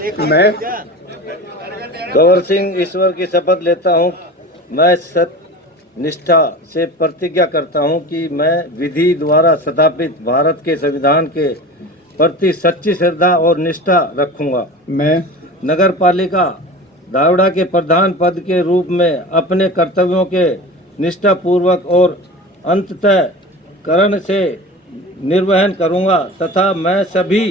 मैं कंवर सिंह ईश्वर की शपथ लेता हूँ। मैं सत्य निष्ठा से प्रतिज्ञा करता हूँ कि मैं विधि द्वारा स्थापित भारत के संविधान के प्रति सच्ची श्रद्धा और निष्ठा रखूंगा। मैं नगर पालिका धावड़ा के प्रधान पद के रूप में अपने कर्तव्यों के निष्ठापूर्वक और अंततः करण से निर्वहन करूंगा तथा मैं सभी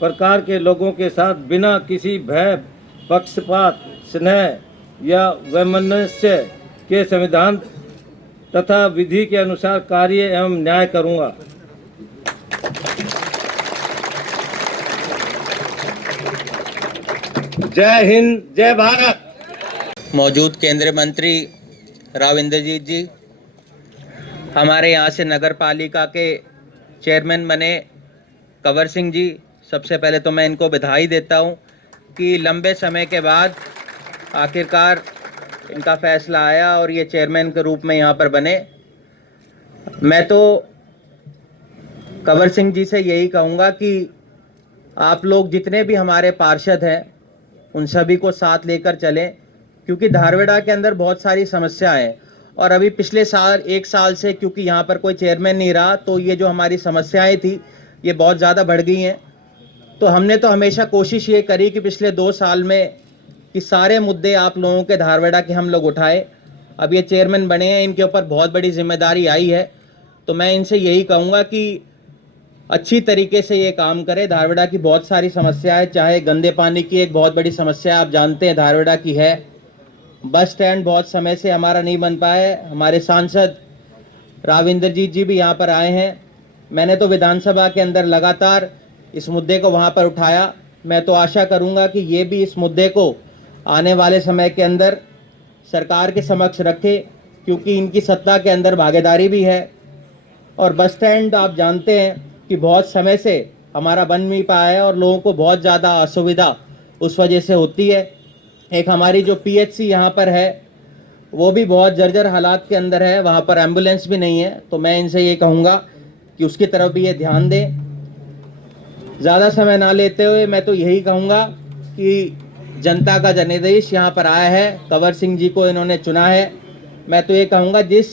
प्रकार के लोगों के साथ बिना किसी भय, पक्षपात, स्नेह या वैमनस्य के संविधान तथा विधि के अनुसार कार्य एवं न्याय करूंगा। जय हिंद, जय भारत। मौजूद केंद्रीय मंत्री राव इंद्रजीत जी, हमारे यहाँ से नगर पालिका के चेयरमैन बने कंवर सिंह जी, सबसे पहले तो मैं इनको बधाई देता हूँ कि लंबे समय के बाद आखिरकार इनका फैसला आया और ये चेयरमैन के रूप में यहाँ पर बने। मैं तो कंवर सिंह जी से यही कहूँगा कि आप लोग जितने भी हमारे पार्षद हैं उन सभी को साथ लेकर चलें, क्योंकि धारवेड़ा के अंदर बहुत सारी समस्याएं हैं और अभी पिछले साल 1 साल से क्योंकि यहाँ पर कोई चेयरमैन नहीं रहा तो ये जो हमारी समस्याएं थी ये बहुत ज़्यादा बढ़ गई हैं। तो हमने तो हमेशा कोशिश ये करी कि पिछले 2 साल में कि सारे मुद्दे आप लोगों के धारवेड़ा के हम लोग उठाए। अब ये चेयरमैन बने हैं, इनके ऊपर बहुत बड़ी जिम्मेदारी आई है, तो मैं इनसे यही कहूँगा कि अच्छी तरीके से ये काम करें। धारवेड़ा की बहुत सारी समस्याएं, चाहे गंदे पानी की एक बहुत बड़ी समस्या आप जानते हैं धारवेड़ा की है, बस स्टैंड बहुत समय से हमारा नहीं बन पाया है। हमारे सांसद राव इंद्रजीत जी भी यहाँ पर आए हैं, मैंने तो विधानसभा के अंदर लगातार इस मुद्दे को वहाँ पर उठाया। मैं तो आशा करूँगा कि ये भी इस मुद्दे को आने वाले समय के अंदर सरकार के समक्ष रखे, क्योंकि इनकी सत्ता के अंदर भागीदारी भी है। और बस स्टैंड आप जानते हैं कि बहुत समय से हमारा बन नहीं पाया है और लोगों को बहुत ज़्यादा असुविधा उस वजह से होती है। एक हमारी जो पीएचसी यहाँ पर है वो भी बहुत जर्जर हालात के अंदर है, वहाँ पर एम्बुलेंस भी नहीं है, तो मैं इनसे ये कहूँगा कि उसकी तरफ भी ये ध्यान दें। ज़्यादा समय ना लेते हुए मैं तो यही कहूँगा कि जनता का जनादेश यहाँ पर आया है, कंवर सिंह जी को इन्होंने चुना है। मैं तो ये कहूँगा जिस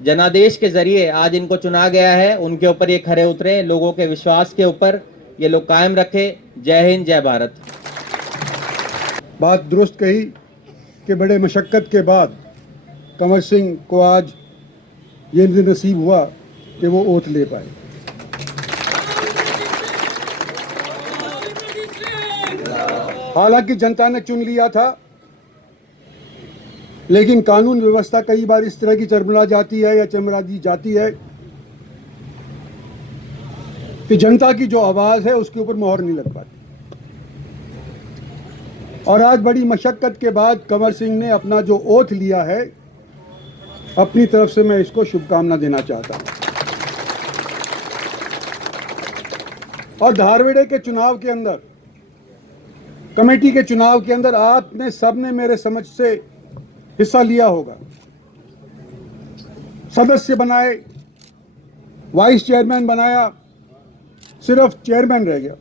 जनादेश के ज़रिए आज इनको चुना गया है उनके ऊपर ये खरे उतरे, लोगों के विश्वास के ऊपर ये लोग कायम रखे। जय हिंद, जय भारत। बात दुरुस्त कही कि बड़े मशक्क़त के बाद कंवर सिंह को आज ये नसीब हुआ कि वो ओथ ले पाए। हालांकि जनता ने चुन लिया था, लेकिन कानून व्यवस्था कई बार इस तरह की चरमरा जाती है या चमरा दी जाती है कि जनता की जो आवाज़ है उसके ऊपर मोहर नहीं लग पाती। और आज बड़ी मशक्क़त के बाद कंवर सिंह ने अपना जो ओथ लिया है, अपनी तरफ से मैं इसको शुभकामना देना चाहता हूँ। और धारवेड़े के चुनाव के अंदर, कमेटी के चुनाव के अंदर आपने सबने मेरे समझ से हिस्सा लिया होगा। सदस्य बनाए, वाइस चेयरमैन बनाया, सिर्फ चेयरमैन रह गया।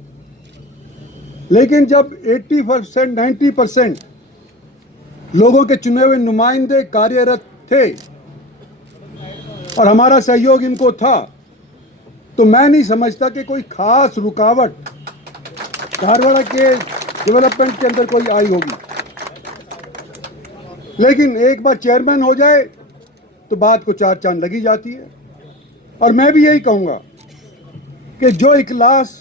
लेकिन जब 80% 90% लोगों के चुने हुए नुमाइंदे कार्यरत थे और हमारा सहयोग इनको था, तो मैं नहीं समझता कि कोई खास रुकावट धारवाड़ा के डेवलपमेंट के अंदर कोई आई होगी। लेकिन एक बार चेयरमैन हो जाए तो बात को 4 चांद लगी जाती है। और मैं भी यही कहूँगा कि जो इखलास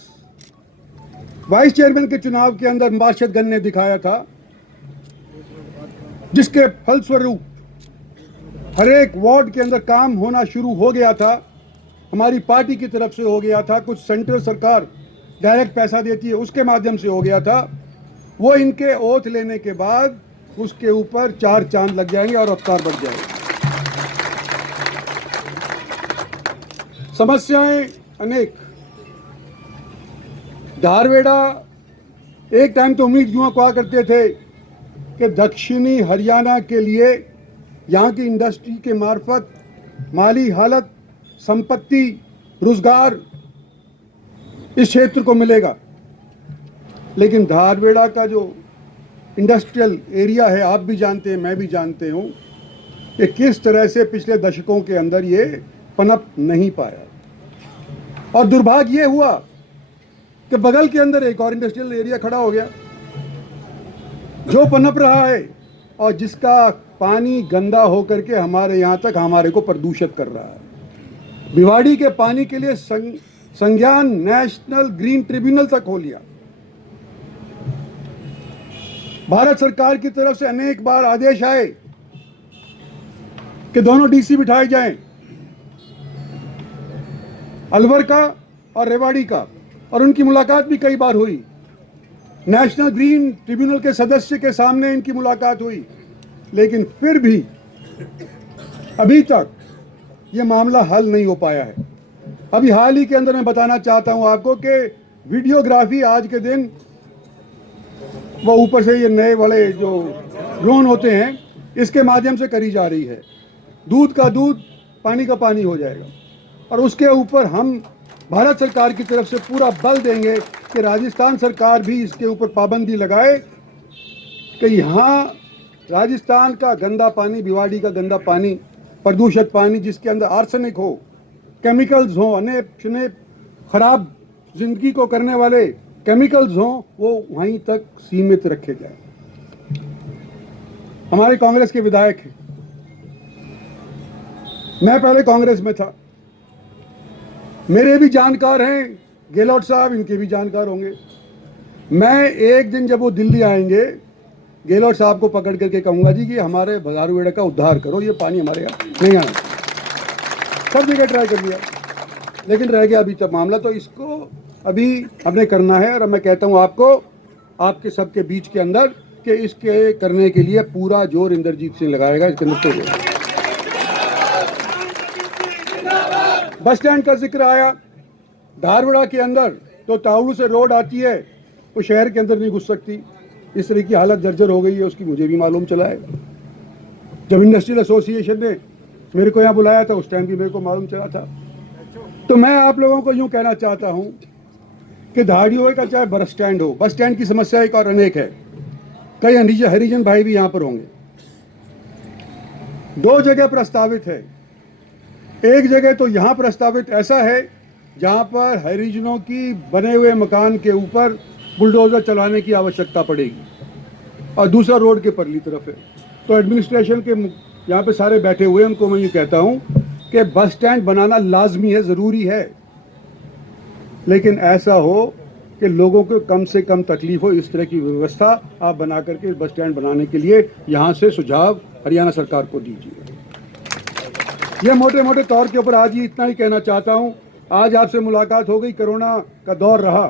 वाइस चेयरमैन के चुनाव के अंदर पार्षदगण ने दिखाया था, जिसके फलस्वरूप हर एक वार्ड के अंदर काम होना शुरू हो गया था, हमारी पार्टी की तरफ से हो गया था, कुछ सेंट्रल सरकार डायरेक्ट पैसा देती है उसके माध्यम से हो गया था, वो इनके ओथ लेने के बाद उसके ऊपर 4 चांद लग जाएंगे और रफ्तार बढ़ जाएगी। समस्याएं अनेक। धारवेड़ा एक टाइम तो उम्मीद युवा को करते थे कि दक्षिणी हरियाणा के लिए यहाँ की इंडस्ट्री के मार्फत माली हालत, संपत्ति, रोजगार इस क्षेत्र को मिलेगा। लेकिन धारवेड़ा का जो इंडस्ट्रियल एरिया है, आप भी जानते हैं, मैं भी जानते हूँ कि किस तरह से पिछले दशकों के अंदर ये पनप नहीं पाया। और दुर्भाग्य ये हुआ कि बगल के अंदर एक और इंडस्ट्रियल एरिया खड़ा हो गया जो पनप रहा है और जिसका पानी गंदा होकर के हमारे यहाँ तक हमारे को प्रदूषित कर रहा है। भिवाड़ी के पानी के लिए संज्ञान नेशनल ग्रीन ट्रिब्यूनल तक हो लिया। भारत सरकार की तरफ से अनेक बार आदेश आए कि दोनों डीसी बिठाए जाएं, अलवर का और रेवाड़ी का, और उनकी मुलाकात भी कई बार हुई। नेशनल ग्रीन ट्रिब्यूनल के सदस्य के सामने इनकी मुलाकात हुई, लेकिन फिर भी अभी तक ये मामला हल नहीं हो पाया है। अभी हाल ही के अंदर मैं बताना चाहता हूं आपको कि वीडियोग्राफी आज के दिन वो ऊपर से ये नए वाले जो ड्रोन होते हैं इसके माध्यम से करी जा रही है। दूध का दूध, पानी का पानी हो जाएगा। और उसके ऊपर हम भारत सरकार की तरफ से पूरा बल देंगे कि राजस्थान सरकार भी इसके ऊपर पाबंदी लगाए कि यहाँ राजस्थान का गंदा पानी, भिवाड़ी का गंदा पानी, प्रदूषित पानी जिसके अंदर आर्सेनिक हो, केमिकल्स हो, अनेक शनेक खराब जिंदगी को करने वाले केमिकल्स हों, वो वहीं तक सीमित रखे जाए। हमारे कांग्रेस के विधायक हैं, मैं पहले कांग्रेस में था, मेरे भी जानकार हैं, गहलोत साहब इनके भी जानकार होंगे। मैं एक दिन जब वो दिल्ली आएंगे, गहलोत साहब को पकड़ करके कहूंगा जी कि हमारे धारवेड़ा का उद्धार करो, ये पानी हमारे यहाँ नहीं आना। सब जगह ट्राई कर लिया, लेकिन रह गया अभी तक मामला। तो इसको अभी हमने करना है, और मैं कहता हूँ आपको, आपके सबके बीच के अंदर, कि इसके करने के लिए पूरा जोर इंद्रजीत सिंह लगाएगा। इसके अंदर बस स्टैंड का जिक्र आया, धारवाड़ा के अंदर तो तावड़ू से रोड आती है, वो शहर के अंदर नहीं घुस सकती। इस तरह की हालत जर्जर हो गई है उसकी, मुझे भी मालूम चला है। जब इंडस्ट्रियल एसोसिएशन ने मेरे को यहाँ बुलाया था, उस टाइम भी मेरे को मालूम चला था। तो मैं आप लोगों को यूँ कहना चाहता हूँ कि धाड़ियों का चाहे बस स्टैंड हो, बस स्टैंड की समस्या एक और अनेक है। कई हरिजन भाई भी यहाँ पर होंगे। 2 जगह प्रस्तावित है। एक जगह तो यहाँ प्रस्तावित ऐसा है जहाँ पर हरिजनों की बने हुए मकान के ऊपर बुलडोजर चलाने की आवश्यकता पड़ेगी, और दूसरा रोड के परली तरफ है। तो एडमिनिस्ट्रेशन के यहाँ पे सारे बैठे हुए हैं, उनको मैं ये कहता हूँ कि बस स्टैंड बनाना लाजमी है, ज़रूरी है, लेकिन ऐसा हो कि लोगों को कम से कम तकलीफ हो, इस तरह की व्यवस्था आप बना करके बस स्टैंड बनाने के लिए यहाँ से सुझाव हरियाणा सरकार को दीजिए। यह मोटे मोटे तौर के ऊपर आज ही इतना ही कहना चाहता हूँ। आज आपसे मुलाकात हो गई, कोरोना का दौर रहा,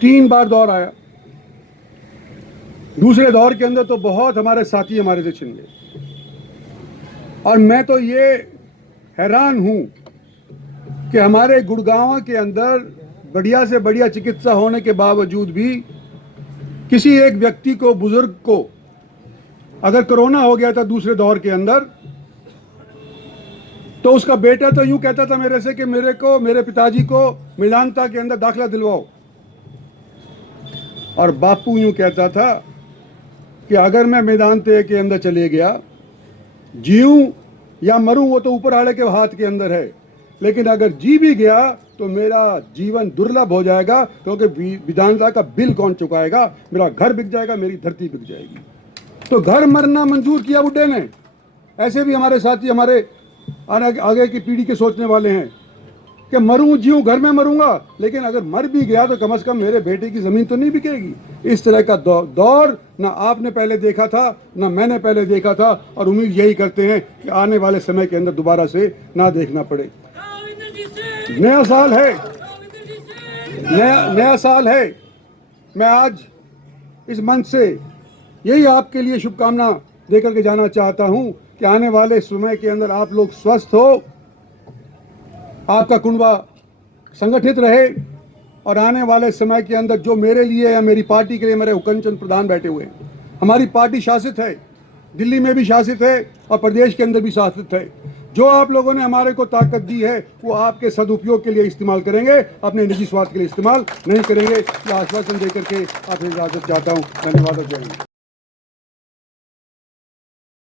3 बार दौर आया। दूसरे दौर के अंदर तो बहुत हमारे साथी हमारे से छिन गए, और मैं तो ये हैरान हूँ कि हमारे गुड़गांव के अंदर बढ़िया से बढ़िया चिकित्सा होने के बावजूद भी किसी एक व्यक्ति को, बुजुर्ग को अगर कोरोना हो गया था दूसरे दौर के अंदर, तो उसका बेटा तो यूं कहता था मेरे से कि मेरे पिताजी को मेदांता के अंदर दाखिला दिलवाओ, और बापू यूं कहता था कि अगर मैं मेदांते के अंदर चले गया, जीऊं या मरूं वो तो ऊपर वाले के हाथ के अंदर है, लेकिन अगर जी भी गया तो मेरा जीवन दुर्लभ हो जाएगा, क्योंकि विधानसभा का बिल कौन चुकाएगा, मेरा घर बिक जाएगा, मेरी धरती बिक जाएगी। तो घर मरना मंजूर किया बुड्ढे ने। ऐसे भी हमारे साथी, हमारे आगे की पीढ़ी के सोचने वाले हैं कि मरूं जीऊं घर में मरूंगा, लेकिन अगर मर भी गया तो कम से कम मेरे बेटे की जमीन तो नहीं बिकेगी। इस तरह का दौर ना आपने पहले देखा था, ना मैंने पहले देखा था, और उम्मीद यही करते हैं कि आने वाले समय के अंदर दोबारा से ना देखना पड़े। नया साल है, नया साल है। मैं आज इस मंच से यही आपके लिए शुभकामना देकर के जाना चाहता हूं कि आने वाले समय के अंदर आप लोग स्वस्थ हो, आपका कुनबा संगठित रहे, और आने वाले समय के अंदर जो मेरे लिए या मेरी पार्टी के लिए मेरे हुकमचंद प्रधान बैठे हुए हैं, हमारी पार्टी शासित है, दिल्ली में भी शासित है और प्रदेश के अंदर भी शासित है। जो आप लोगों ने हमारे को ताकत दी है वो आपके सदुपयोग के लिए इस्तेमाल करेंगे, अपने निजी स्वार्थ के लिए इस्तेमाल नहीं करेंगे। ये आश्वासन देकर के आपसे इजाजत चाहता हूँ। धन्यवाद और जय हिंद।